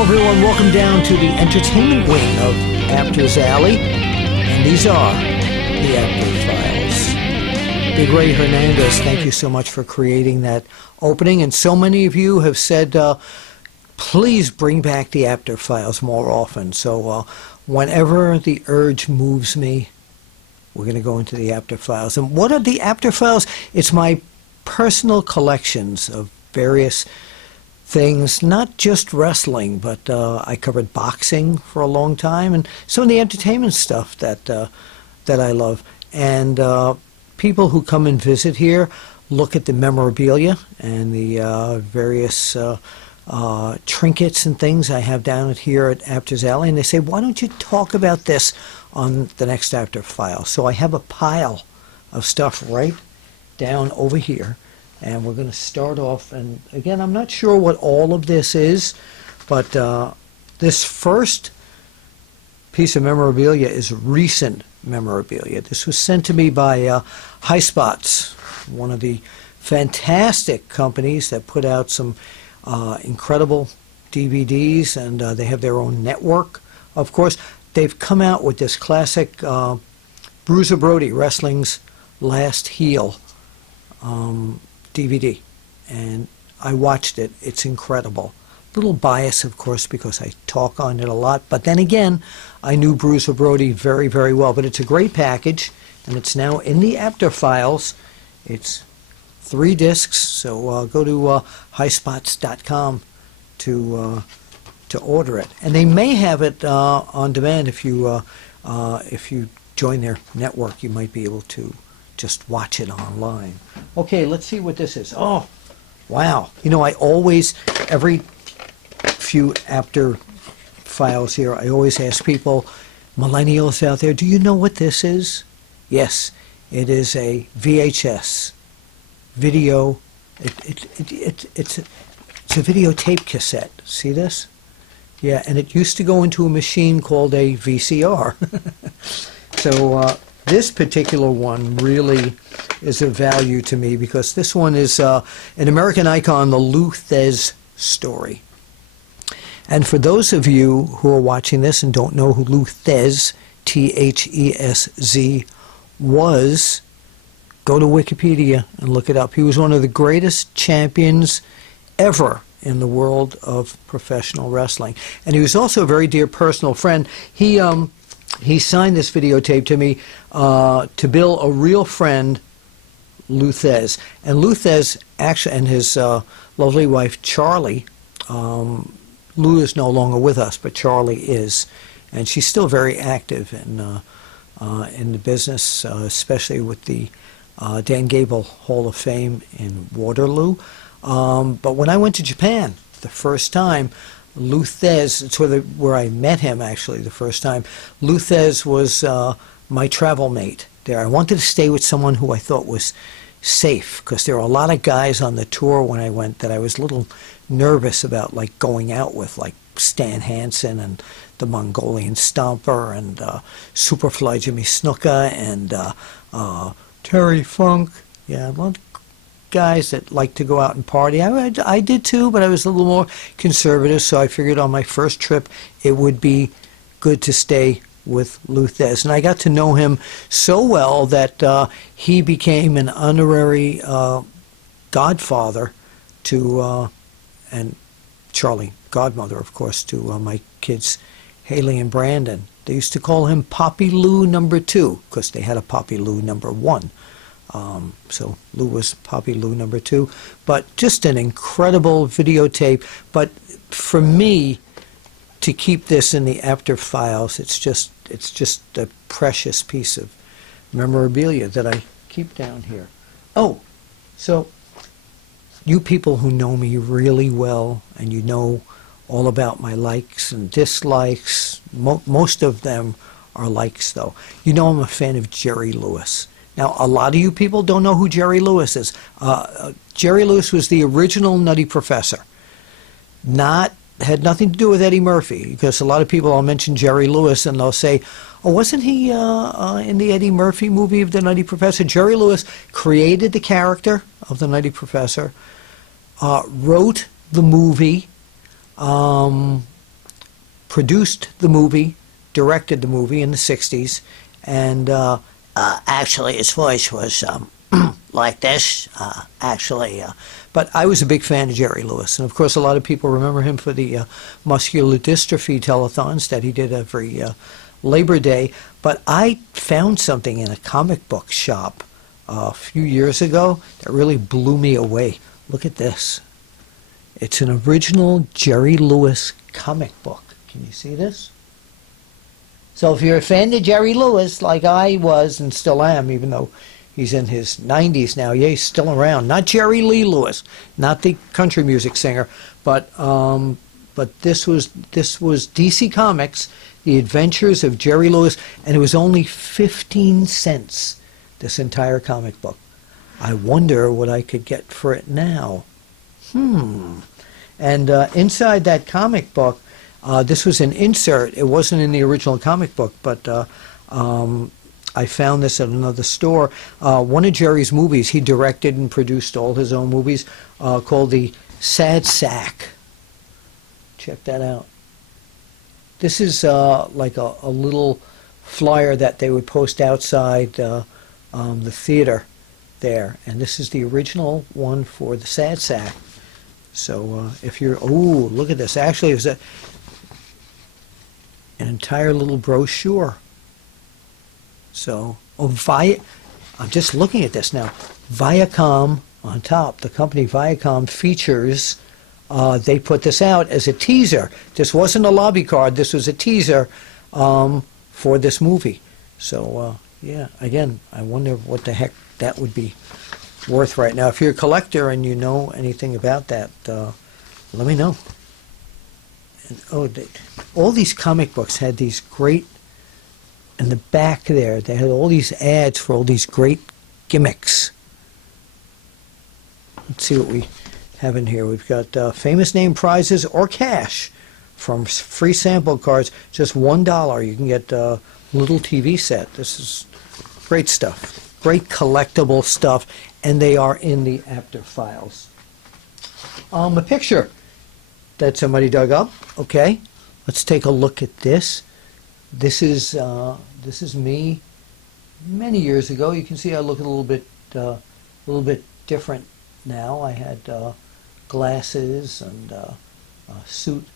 Hello everyone, welcome down to the entertainment wing of Apter's Alley, and these are the APTER Files. Big Ray Hernandez, thank you so much for creating that opening, and so many of you have said, please bring back the APTER Files more often. So whenever the urge moves me, we're going to go into the APTER Files. And what are the APTER Files? It's my personal collections of various things, not just wrestling, but I covered boxing for a long time, and some of the entertainment stuff that I love. And people who come and visit here look at the memorabilia and the various trinkets and things I have down here at Apter's Alley, and they say, why don't you talk about this on the next APTER File? So I have a pile of stuff right down over here. And we're going to start off, and again, I'm not sure what all of this is, but this first piece of memorabilia is recent memorabilia. This was sent to me by High Spots, one of the fantastic companies that put out some incredible DVDs, and they have their own network, of course. They've come out with this classic Bruiser Brody, Wrestling's Last Heel DVD, and I watched it. It's incredible. Little bias, of course, because I talk on it a lot, but then again, I knew Bruiser Brody very, very well. But it's a great package, and it's now in the APTER Files. It's 3 discs, so go to highspots.com to order it, and they may have it on demand if you join their network. You might be able to just watch it online. Okay, let's see what this is. Oh, wow. You know, I always, every few APTER Files here, I always ask people, millennials out there, do you know what this is? Yes, it is a VHS video. It's a videotape cassette. See this? Yeah, and it used to go into a machine called a VCR. So, this particular one really is of value to me because this one is an American icon, the Thesz story. And for those of you who are watching this and don't know who Thesz, T-H-E-S-Z, was, go to Wikipedia and look it up. He was one of the greatest champions ever in the world of professional wrestling. And he was also a very dear personal friend. He signed this videotape to me to bill a real friend, Thesz. And Thesz, actually, and his lovely wife, Charlie, Lou is no longer with us, but Charlie is. And she's still very active in the business, especially with the Dan Gable Hall of Fame in Waterloo. But when I went to Japan the first time, Thesz, it's where I met him actually the first time. Thesz was my travel mate there. I wanted to stay with someone who I thought was safe, because there were a lot of guys on the tour when I went that I was a little nervous about, like going out with, like Stan Hansen and the Mongolian Stomper and Superfly Jimmy Snuka and Terry Funk. Yeah, well, guys that like to go out and party. I did too, but I was a little more conservative, so I figured on my first trip it would be good to stay with Thesz. And I got to know him so well that he became an honorary godfather to, and Charlie, godmother, of course, to my kids, Haley and Brandon. They used to call him Poppy Lou #2, because they had a Poppy Lou #1. So Lou was Poppy Lou #2, but just an incredible videotape. But for me, to keep this in the APTER Files, it's just a precious piece of memorabilia that I keep down here. Oh, so you people who know me really well, and you know all about my likes and dislikes, most of them are likes though. You know I'm a fan of Jerry Lewis. Now, a lot of you people don't know who Jerry Lewis is. Jerry Lewis was the original Nutty Professor. Had nothing to do with Eddie Murphy, because a lot of people, I'll mention Jerry Lewis and they'll say, oh, wasn't he in the Eddie Murphy movie of the Nutty Professor? Jerry Lewis created the character of the Nutty Professor, wrote the movie, produced the movie, directed the movie in the 60s, and actually his voice was like this, but I was a big fan of Jerry Lewis, and of course a lot of people remember him for the muscular dystrophy telethons that he did every Labor Day. But I found something in a comic book shop a few years ago that really blew me away. Look at this. It's an original Jerry Lewis comic book. Can you see this? So if you're a fan of Jerry Lewis, like I was and still am, even though he's in his 90s now, yeah, he's still around. Not Jerry Lee Lewis, not the country music singer, but this was DC Comics, The Adventures of Jerry Lewis, and it was only 15 cents, this entire comic book. I wonder what I could get for it now. And inside that comic book, this was an insert. It wasn't in the original comic book, but I found this at another store. One of Jerry's movies, he directed and produced all his own movies, called The Sad Sack. Check that out. This is like a little flyer that they would post outside the theater there. And this is the original one for The Sad Sack. So if you're, oh, look at this. Actually, it was an entire little brochure. So, I'm just looking at this now. Viacom on top, the company Viacom Features, they put this out as a teaser. This wasn't a lobby card. This was a teaser for this movie. So, yeah, again, I wonder what the heck that would be worth right now. If you're a collector and you know anything about that, let me know. And, all these comic books had these great, in the back there, they had all these ads for all these great gimmicks. Let's see what we have in here. We've got famous name prizes or cash from free sample cards, just $1. You can get a little TV set. This is great stuff. Great collectible stuff, and they are in the APTER files. A picture that somebody dug up. Okay, let's take a look at this. This is me many years ago. You can see I look a little bit different now. I had glasses and a suit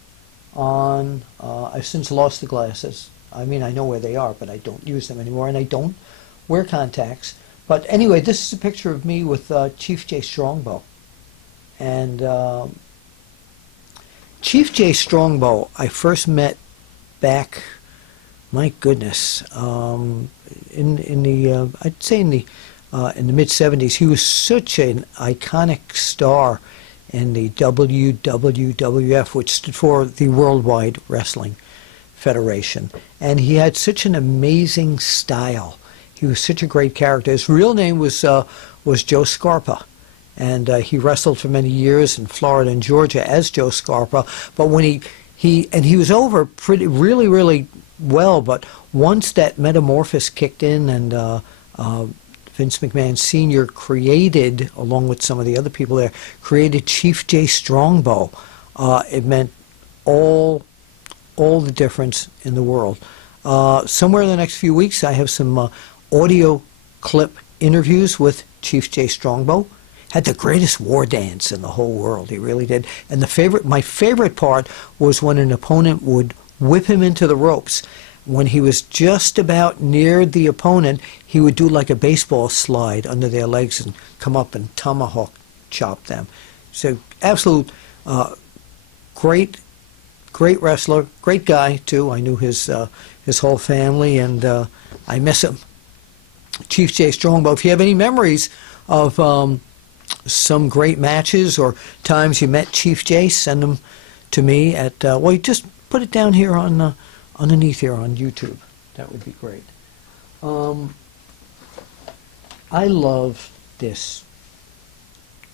on. I've since lost the glasses. I mean, I know where they are, but I don't use them anymore, and I don't wear contacts. But anyway, this is a picture of me with Chief J. Strongbow. And Chief J. Strongbow, I first met back, my goodness, in the I'd say in the mid-70s. He was such an iconic star in the WWF, which stood for the Worldwide Wrestling Federation, and he had such an amazing style. He was such a great character. His real name was Joe Scarpa, and he wrestled for many years in Florida and Georgia as Joe Scarpa. But when he was over really well. But once that metamorphosis kicked in, and Vince McMahon Sr. created, along with some of the other people there, created Chief J. Strongbow, it meant all the difference in the world. Somewhere in the next few weeks, I have some audio clip interviews with Chief J. Strongbow. Had the greatest war dance in the whole world. He really did. And my favorite part was when an opponent would whip him into the ropes. When he was just about near the opponent, he would do like a baseball slide under their legs and come up and tomahawk chop them. So absolute great wrestler, great guy too. I knew his whole family, and I miss him. Chief J. Strongbow. If you have any memories of some great matches or times you met Chief J, send them to me at well, you just put it down here on underneath here on YouTube. That would be great. I love this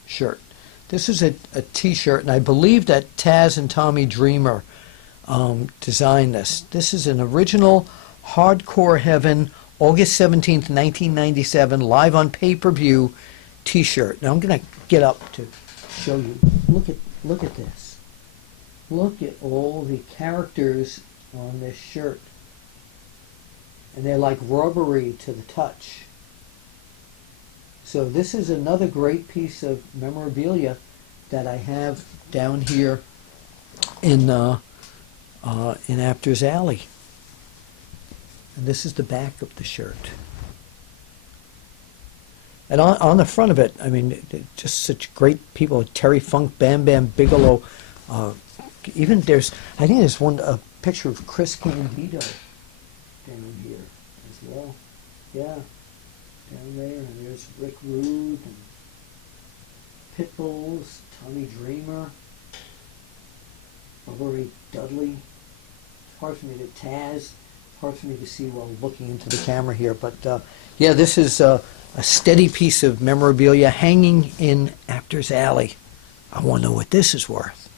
shirt. This is a t-shirt, and I believe that Taz and Tommy Dreamer designed this. This is an original Hardcore Heaven August 17th, 1997, live on pay-per-view t-shirt. Now I'm going to get up to show you. Look at this. Look at all the characters on this shirt. And they're like rubbery to the touch. So this is another great piece of memorabilia that I have down here in Apter's Alley. And this is the back of the shirt. And on the front of it, I mean, just such great people. Terry Funk, Bam Bam Bigelow. Even there's, I think there's a picture of Chris Candido down here as well. Yeah, down there. And there's Rick Rude and Pitbulls, Tommy Dreamer, Rory Dudley. It's hard for me to Thesz. Hard for me to see while looking into the camera here, but yeah, this is a steady piece of memorabilia hanging in Apter's Alley. I want to know what this is worth.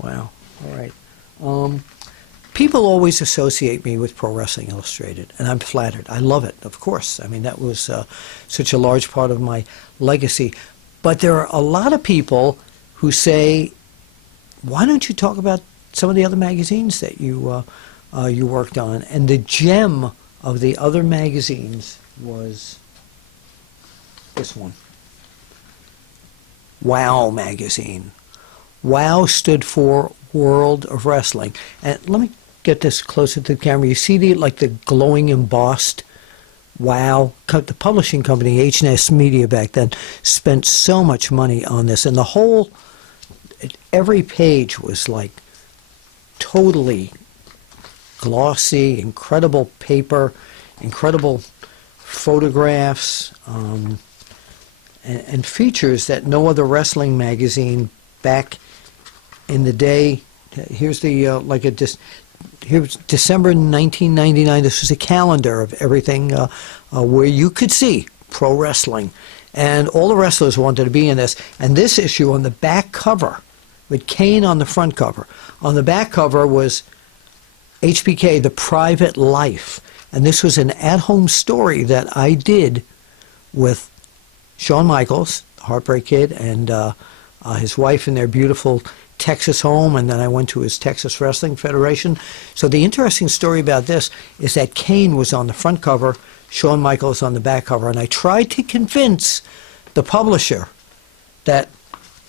Wow. All right. People always associate me with Pro Wrestling Illustrated, and I'm flattered. I love it, of course. I mean, that was such a large part of my legacy. But there are a lot of people who say, why don't you talk about some of the other magazines that you worked on? And the gem of the other magazines was this one. WOW magazine. WOW stood for World of Wrestling. And let me get this closer to the camera. You see the glowing embossed WOW. The publishing company, H&S Media back then, spent so much money on this. And the whole, every page was like totally glossy, incredible paper, incredible photographs, and features that no other wrestling magazine back in the day. Here's the here's December 1999. This was a calendar of everything where you could see pro wrestling, and all the wrestlers wanted to be in this. And this issue on the back cover, with Kane on the front cover. On the back cover was HBK, The Private Life. And this was an at-home story that I did with Shawn Michaels, the Heartbreak Kid, and his wife in their beautiful Texas home, and then I went to his Texas Wrestling Federation. So the interesting story about this is that Kane was on the front cover, Shawn Michaels on the back cover, and I tried to convince the publisher that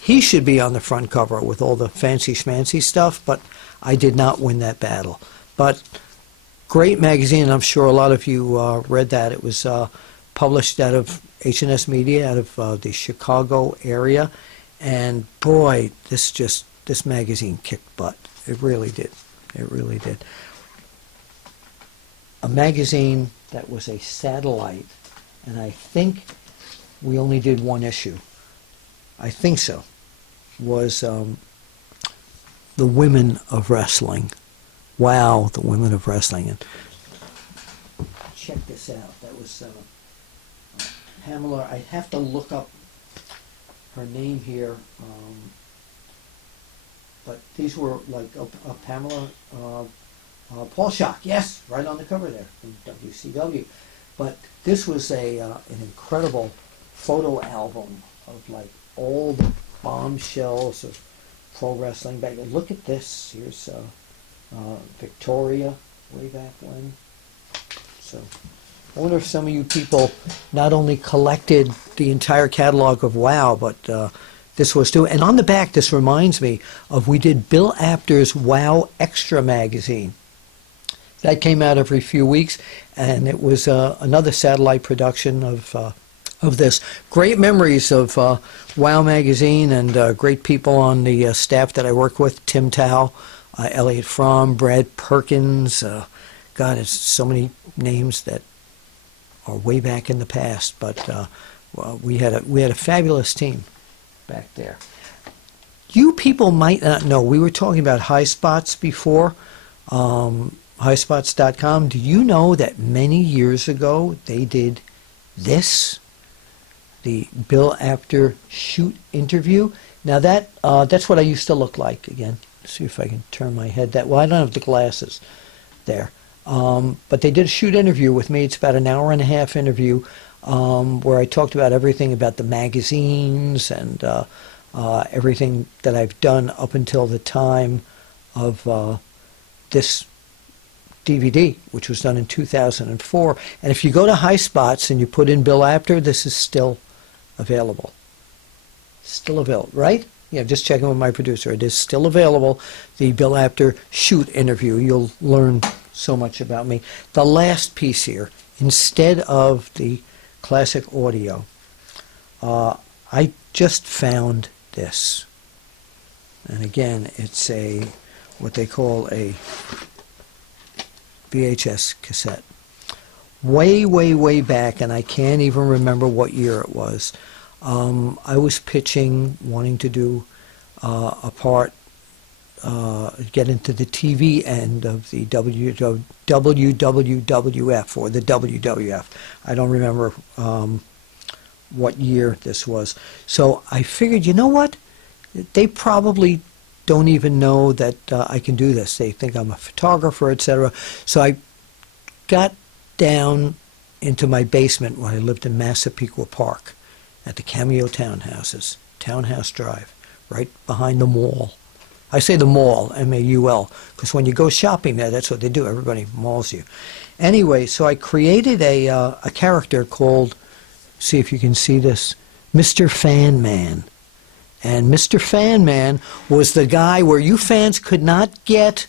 he should be on the front cover with all the fancy schmancy stuff, but I did not win that battle. But great magazine, and I'm sure a lot of you read that. It was published out of H&S Media, out of the Chicago area, and boy, this magazine kicked butt. It really did. It really did. A magazine that was a satellite, and I think we only did one issue. I think so. Was The Women of Wrestling. Wow, The Women of Wrestling. And check this out. That was Pamela. I have to look up her name here. But these were like Pamela Paul Shock. Yes, right on the cover there from WCW. But this was an incredible photo album of like all the bombshells of pro wrestling back then. Look at this. Here's Victoria way back when. So I wonder if some of you people not only collected the entire catalog of WOW, but this was too. And on the back, this reminds me of, we did Bill Apter's WOW Extra magazine. That came out every few weeks, and it was another satellite production of this. Great memories of WOW magazine, and great people on the staff that I work with. Tim Tao, Elliot Fromm, Brad Perkins. God, it's so many names that are way back in the past. But we had a fabulous team back there. You people might not know. We were talking about High Spots before. Highspots.com. Do you know that many years ago they did this? The Bill Apter shoot interview. Now that's what I used to look like. Again, let's see if I can turn my head that. Well, I don't have the glasses there. But they did a shoot interview with me. It's about an hour and a half interview where I talked about everything about the magazines and everything that I've done up until the time of this DVD, which was done in 2004. And if you go to High Spots and you put in Bill Apter, this is still available. Still available, right? Yeah, just checking with my producer. It is still available, the Bill Apter shoot interview. You'll learn so much about me. The last piece here, instead of the classic audio, I just found this. And again, it's what they call a VHS cassette. Way, way, way back, and I can't even remember what year it was. I was pitching, wanting to do a part, get into the TV end of the WWF or the WWF. I don't remember what year this was. So I figured, you know what? They probably don't even know that I can do this. They think I'm a photographer, etc. So I got down into my basement when I lived in Massapequa Park at the Cameo Townhouses, Townhouse Drive, right behind the mall. I say the mall, M-A-U-L, because when you go shopping there, that's what they do. Everybody malls you. Anyway, so I created a character called, see if you can see this, Mr. Fan Man. And Mr. Fan Man was the guy where you fans could not get,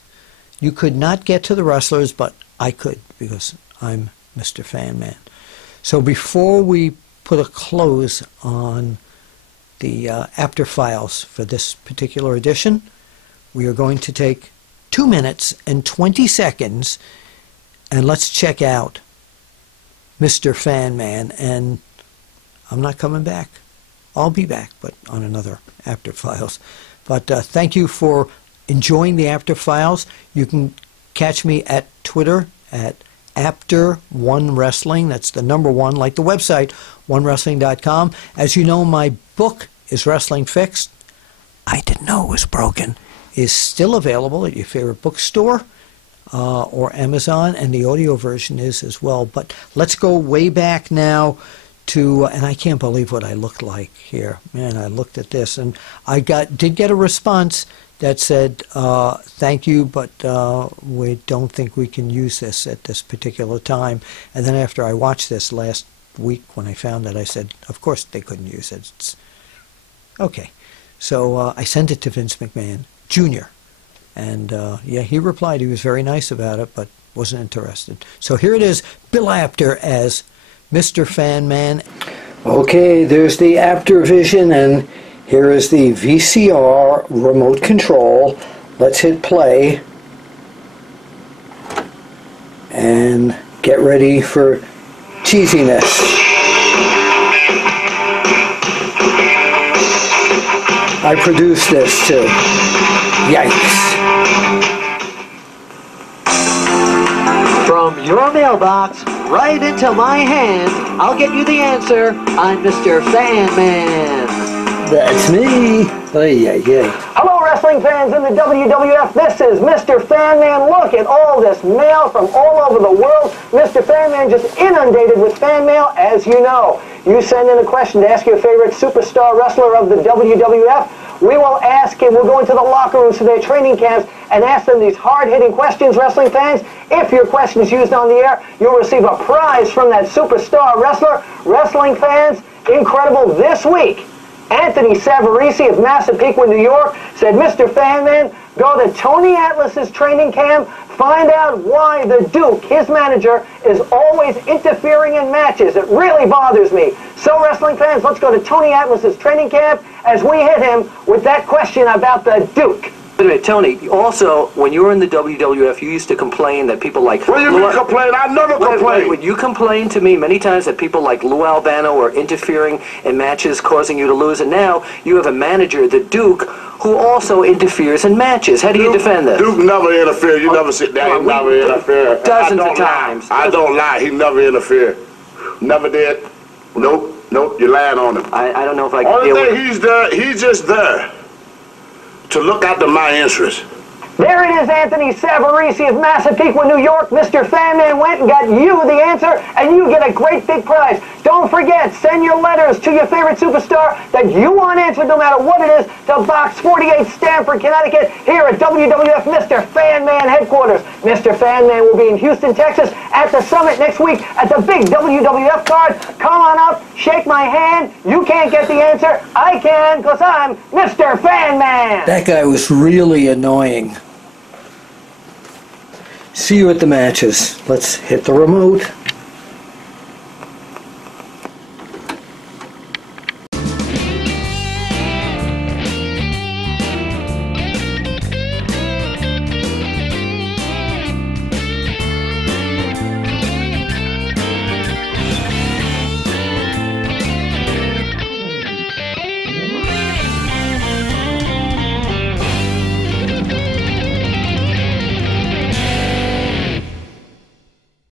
you could not get to the wrestlers, but I could because I'm Mr. Fan Man. So before we put a close on the APTER files for this particular edition, we are going to take 2 minutes and 20 seconds and let's check out Mr. Fan Man. And I'm not coming back. I'll be back, but on another APTER files. But thank you for enjoying the APTER files. You can catch me at Twitter at APTER1Wrestling. That's the number 1, like the website, onewrestling.com. As you know, my book is Wrestling Fixed. I didn't know it was broken. Is still available at your favorite bookstore or Amazon, and the audio version is as well. But let's go way back now to, and I can't believe what I looked like here. Man, I looked at this, and I did get a response that said, thank you, but we don't think we can use this at this particular time. And then after I watched this last week when I found it, I said, of course they couldn't use it. It's okay. So I sent it to Vince McMahon Jr. And yeah, he replied. He was very nice about it, but wasn't interested. So here it is, Bill Apter as Mr. Fan Man. Okay, there's the Apter Vision, and here is the VCR remote control. Let's hit play and get ready for cheesiness. I produced this too. Yikes. From your mailbox right into my hand, I'll get you the answer. I'm Mr. Fan Man. That's me. Ay, ay, ay. Hello, wrestling fans in the WWF. This is Mr. Fan Man. Look at all this mail from all over the world. Mr. Fan Man just inundated with fan mail, as you know. You send in a question to ask your favorite superstar wrestler of the WWF. We will ask him, we'll go into the locker rooms to their training camps and ask them these hard-hitting questions, wrestling fans. If your question is used on the air, you'll receive a prize from that superstar wrestler. Wrestling fans, incredible this week. Anthony Savarese of Massapequa, New York, said, Mr. Fan Man, go to Tony Atlas's training camp, find out why the Duke, his manager, is always interfering in matches. It really bothers me. So, wrestling fans, let's go to Tony Atlas's training camp as we hit him with that question about the Duke. Wait a minute, Tony, also, when you were in the WWF, you used to complain that people like... What do you mean complain? I never complained. You complained to me many times that people like Lou Albano were interfering in matches, causing you to lose, and now you have a manager, the Duke, who also interferes in matches. How do you defend this? Duke never interfered. You never sit down. He never interfered. Dozens of times. I don't lie. He never interfered. Never did. Nope. Nope. You're lying on him. I don't know if I can Only thing he's there, he's just there to look after my interests. There it is, Anthony Savarese of Massapequa, New York. Mr. Fanman went and got you the answer, and you get a great big prize. Don't forget, send your letters to your favorite superstar that you want answered no matter what it is to Box 48, Stamford, Connecticut, here at WWF Mr. Fanman headquarters. Mr. Fanman will be in Houston, Texas at the summit next week at the big WWF card. Come on up, shake my hand. You can't get the answer. I can, because I'm Mr. Fanman. That guy was really annoying. See you at the matches. Let's hit the remote.